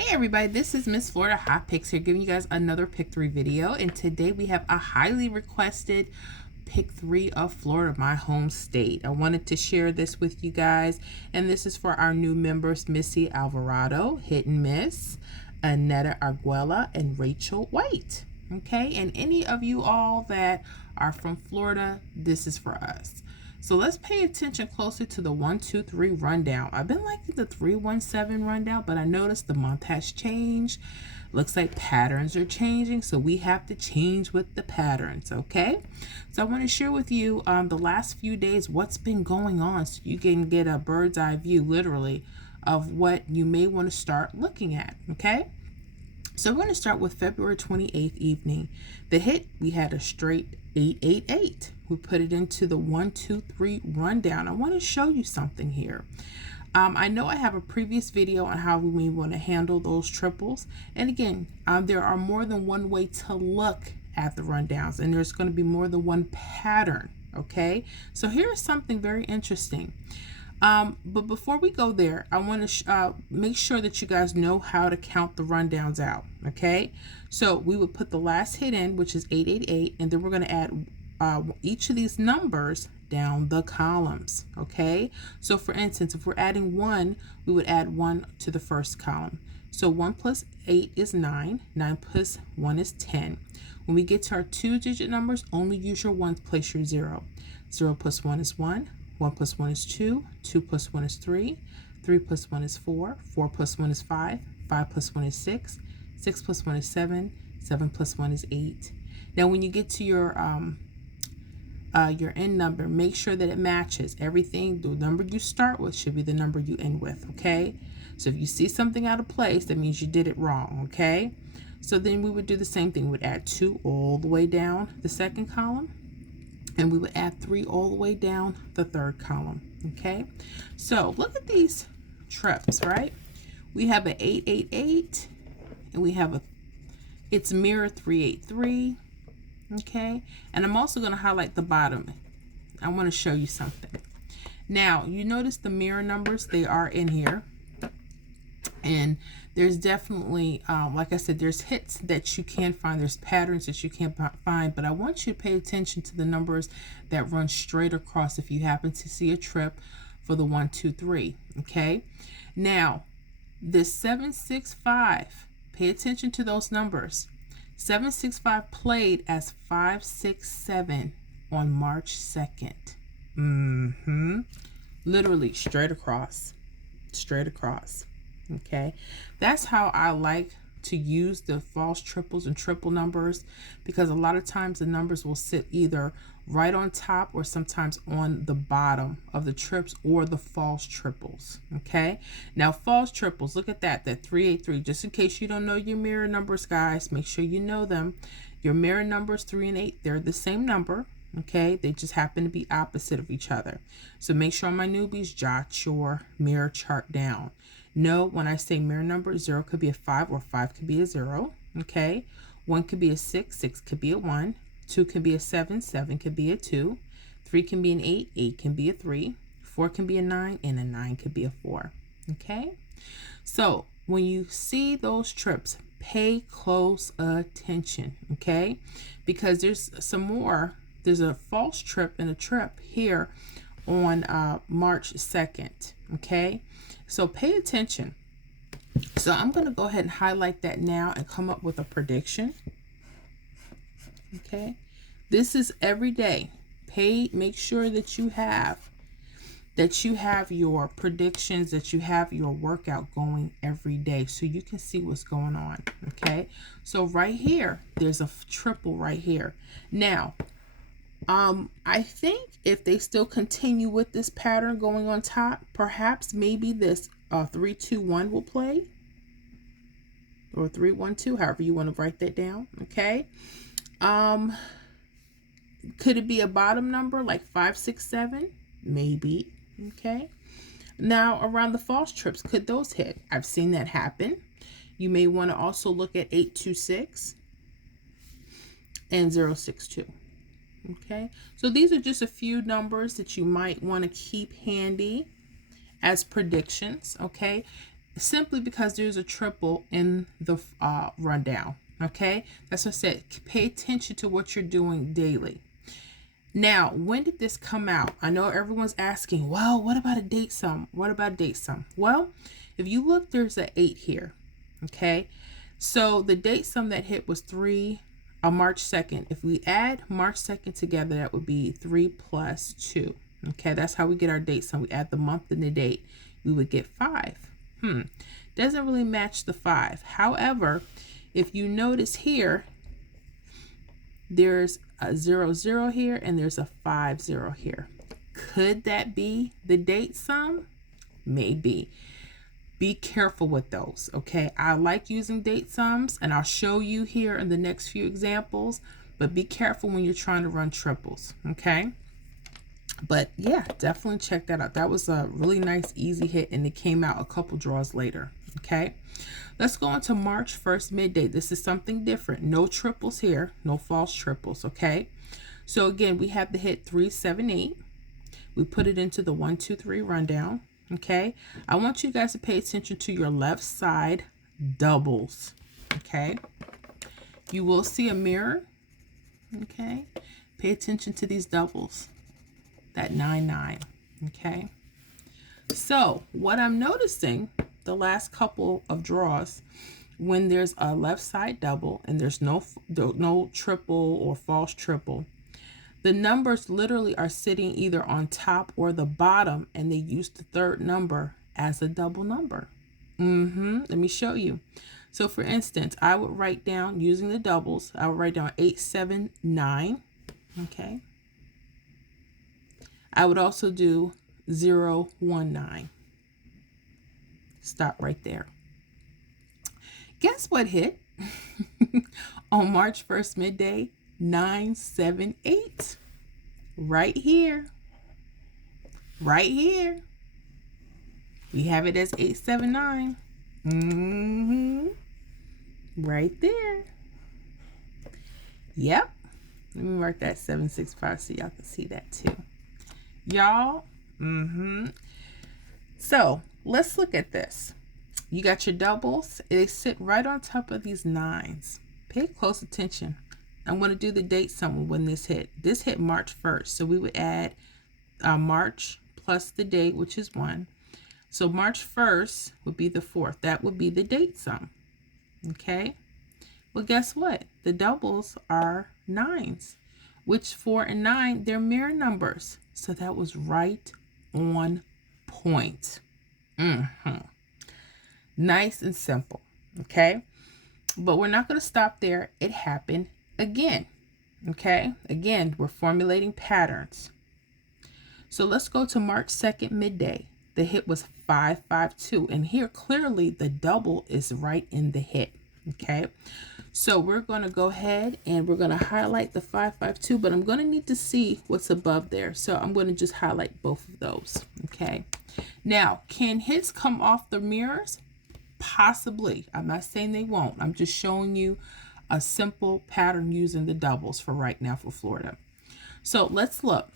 Hey everybody, this is Miss Florida Hot Picks here giving you guys another pick 3 video, and today we have a highly requested pick 3 of Florida, my home state. I wanted to share this with you guys, and this is for our new members, Missy Alvarado, Hit and Miss, Annetta Arguella, and Rachel White. Okay, and any of you all that are from Florida, this is for us. So let's pay attention closer to the 1, 2, 3 rundown. I've been liking the 317 rundown, but I noticed the month has changed. Looks like patterns are changing, so we have to change with the patterns, okay? So I want to share with you the last few days what's been going on so you can get a bird's eye view, literally, of what you may want to start looking at, okay? So we're going to start with February 28th evening. The hit, we had a straight 888. We put it into the 1, 2, 3 rundown. I want to show you something here. I know I have a previous video on how we want to handle those triples. And again, there are more than one way to look at the rundowns, and there's going to be more than one pattern. Okay, so here's something very interesting. But before we go there, I want to make sure that you guys know how to count the rundowns out. Okay, so we would put the last hit in, which is 888, and then we're going to add each of these numbers down the columns. Okay, so for instance, if we're adding 1, we would add 1 to the first column. So 1 plus 8 is 9. 9 plus 1 is 10. When we get to our 2-digit numbers, only use your ones, place your 0. 0 plus 1 is 1. 1 plus 1 is 2. 2 plus 1 is 3. 3 plus 1 is 4. 4 plus 1 is 5. 5 plus 1 is 6. 6 plus 1 is 7. 7 plus 1 is 8. Now, when you get to your end number, make sure that it matches. Everything, the number you start with should be the number you end with, okay? So if you see something out of place, that means you did it wrong, okay? So then we would do the same thing. We'd add 2 all the way down the second column, and we would add 3 all the way down the third column, okay? So look at these trips, right? We have an 888, and we have it's mirror 383, okay? And I'm also going to highlight the bottom. I want to show you something. Now, you notice the mirror numbers, they are in here. And there's definitely, like I said, there's hits that you can find. There's patterns that you can't find. But I want you to pay attention to the numbers that run straight across if you happen to see a trip for the 1, 2, 3. Okay? Now, this 765, pay attention to those numbers. 765 played as 567 on March 2nd. Literally straight across. Straight across. Okay, that's how I like to use the false triples and triple numbers, because a lot of times the numbers will sit either right on top or sometimes on the bottom of the trips or the false triples. Okay, now false triples, look at that 383. Just in case you don't know your mirror numbers, guys, make sure you know them. Your mirror numbers 3 and 8, they're the same number. Okay, they just happen to be opposite of each other. So make sure, my newbies, jot your mirror chart down. No, when I say mirror number, 0 could be a 5 or 5 could be a 0. Okay, 1 could be a 6, 6 could be a 1. 2 can be a 7, 7 could be a 2. 3 can be an 8, 8 can be a 3. 4 can be a 9, and a 9 could be a 4. Okay, so when you see those trips, pay close attention. Okay, because there's some more. There's a false trip and a trip here on March 2nd. Okay, so pay attention. So I'm going to go ahead and highlight that now and come up with a prediction. Okay, this is every day. Make sure that you have your predictions, that you have your workout going every day so you can see what's going on. Okay, so right here, there's a triple right here. Now, I think if they still continue with this pattern going on top, perhaps maybe this 3-2-1 will play, or 3-1-2, however you want to write that down. Okay, could it be a bottom number like 5-6-7? Maybe. Okay, now around the false trips, could those hit? I've seen that happen. You may want to also look at 8-2-6 and 0-6-2. Okay, so these are just a few numbers that you might want to keep handy as predictions. Okay, simply because there's a triple in the rundown. Okay, that's what I said. Pay attention to what you're doing daily. Now, when did this come out? I know everyone's asking, well, what about a date sum? What about date sum? Well, if you look, there's an 8 here. Okay, so the date sum that hit was March 2nd. If we add March 2nd together, that would be 3 plus 2. Okay, that's how we get our date sum. We add the month and the date. We would get 5. Doesn't really match the 5. However, if you notice here, there's a 0, 0 here, and there's a 5, 0 here. Could that be the date sum? Maybe. Be careful with those, okay? I like using date sums, and I'll show you here in the next few examples, but be careful when you're trying to run triples, okay? But yeah, definitely check that out. That was a really nice, easy hit, and it came out a couple draws later, okay? Let's go on to March 1st midday. This is something different. No triples here, no false triples, okay? So again, we have the hit 3, 7, 8. We put it into the 1, 2, 3 rundown, okay? I want you guys to pay attention to your left side doubles, okay? You will see a mirror, okay? Pay attention to these doubles, that 9, 9, okay? So what I'm noticing, the last couple of draws, when there's a left side double and there's no triple or false triple, the numbers literally are sitting either on top or the bottom, and they use the third number as a double number. Let me show you. So for instance, I would write down, using the doubles, I would write down 8, 7, 9. Okay. I would also do 0, 1, 9. Stop right there. Guess what hit? On March 1st midday? 9, 7, 8. Right here. Right here. We have it as 8, 7, 9. Right there. Yep. Let me mark that 7, 6, 5 so y'all can see that too. Y'all. So let's look at this. You got your doubles. They sit right on top of these 9s. Pay close attention. I'm going to do the date sum when this hit. This hit March 1st. So we would add March plus the date, which is 1. So March 1st would be the 4th. That would be the date sum. Okay. Well, guess what? The doubles are 9s, which 4 and 9, they're mirror numbers. So that was right on point. Nice and simple. Okay. But we're not going to stop there. It happened again. Okay. Again, we're formulating patterns. So let's go to March 2nd midday. The hit was 5, 5, 2. And here clearly the double is right in the hit. Okay. So we're going to go ahead and we're going to highlight the 5, 5, 2, but I'm going to need to see what's above there. So I'm going to just highlight both of those. Okay. Now, can hits come off the mirrors? Possibly. I'm not saying they won't. I'm just showing you a simple pattern using the doubles for right now for Florida. So let's look.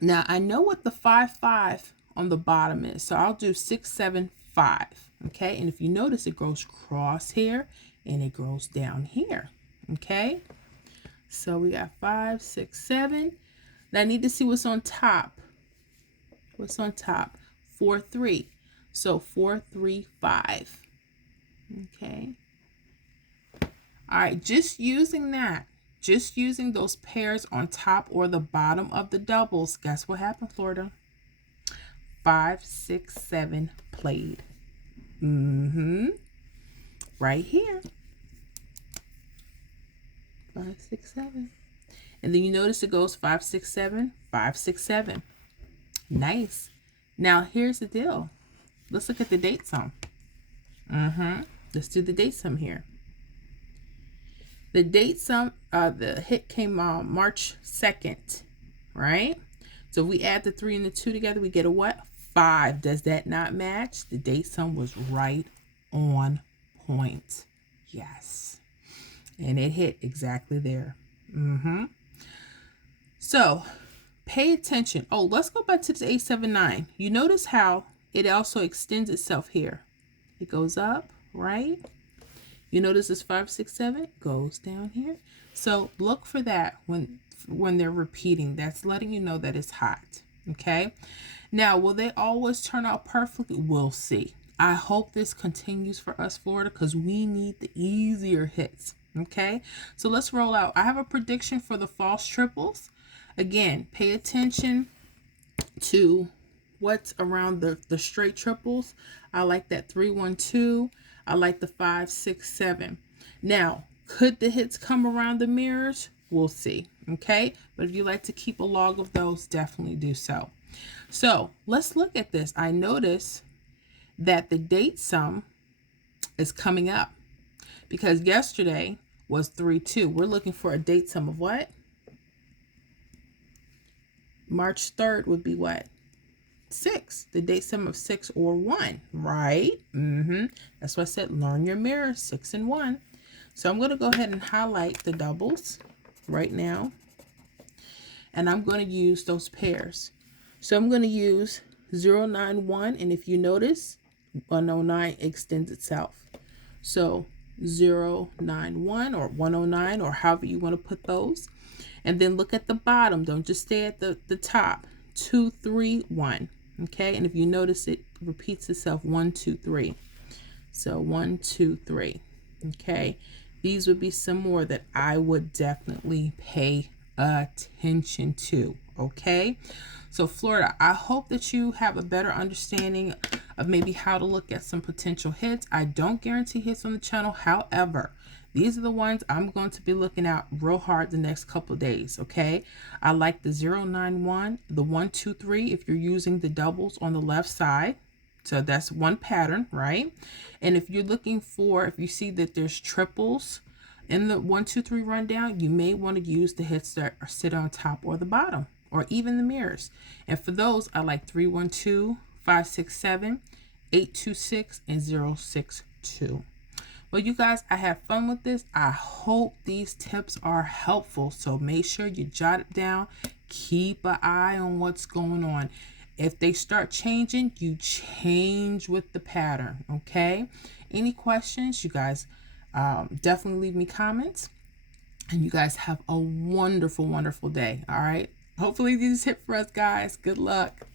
Now I know what the 5, 5 on the bottom is. So I'll do 6, 7, 5. Okay. And if you notice, it goes cross here and it goes down here. Okay. So we got 5, 6, 7. Now I need to see what's on top. What's on top? 4, 3. So 4, 3, 5. Okay. All right. Just using that. Just using those pairs on top or the bottom of the doubles. Guess what happened, Florida? 5, 6, 7 played. Right here. 5, 6, 7. And then you notice it goes 5, 6, 7, 5, 6, 7. Nice. Now here's the deal. Let's look at the date sum. Let's do the date sum here. The date sum, the hit came March 2nd, right? So if we add the 3 and the 2 together, we get a what? 5. Does that not match? The date sum was right on point. Yes. And it hit exactly there. So pay attention. Oh, let's go back to the 8, 7, 9. You notice how it also extends itself here. It goes up, right? You notice this 5, 6, 7 goes down here. So look for that when they're repeating. That's letting you know that it's hot. Okay. Now, will they always turn out perfectly? We'll see. I hope this continues for us, Florida, because we need the easier hits. Okay. So let's roll out. I have a prediction for the false triples. Again, pay attention to what's around the straight triples. I like that 3, 1, 2. I like the 5, 6, 7. Now, could the hits come around the mirrors? We'll see. Okay. But if you like to keep a log of those, definitely do so. So let's look at this. I notice that the date sum is coming up because yesterday was 3, 2. We're looking for a date sum of what? March 3rd would be what? 6. The date sum of 6 or 1, right? That's why I said learn your mirror, 6 and 1. So I'm going to go ahead and highlight the doubles right now. And I'm going to use those pairs. So I'm going to use 091. And if you notice, 109 extends itself. So 091 or 109 or however you want to put those. And then look at the bottom. Don't just stay at the top. 2, 3, 1. Okay. And if you notice, it repeats itself 1, 2, 3. So 1, 2, 3. Okay. These would be some more that I would definitely pay attention to. Okay. So Florida, I hope that you have a better understanding of maybe how to look at some potential hits. I don't guarantee hits on the channel. However, these are the ones I'm going to be looking at real hard the next couple of days. Okay. I like the 091, the 1, 2, 3. If you're using the doubles on the left side. So that's one pattern, right? And if you're looking for, if you see that there's triples in the 1, 2, 3 rundown, you may want to use the hits that are sit on top or the bottom, or even the mirrors. And for those, I like 3, 1, 2, 5, 6, 7, 8, 2, 6, and 0, 6, 2. Well, you guys, I had fun with this. I hope these tips are helpful. So make sure you jot it down. Keep an eye on what's going on. If they start changing, you change with the pattern, okay? Any questions, you guys definitely leave me comments. And you guys have a wonderful, wonderful day, all right? Hopefully these hit for us, guys. Good luck.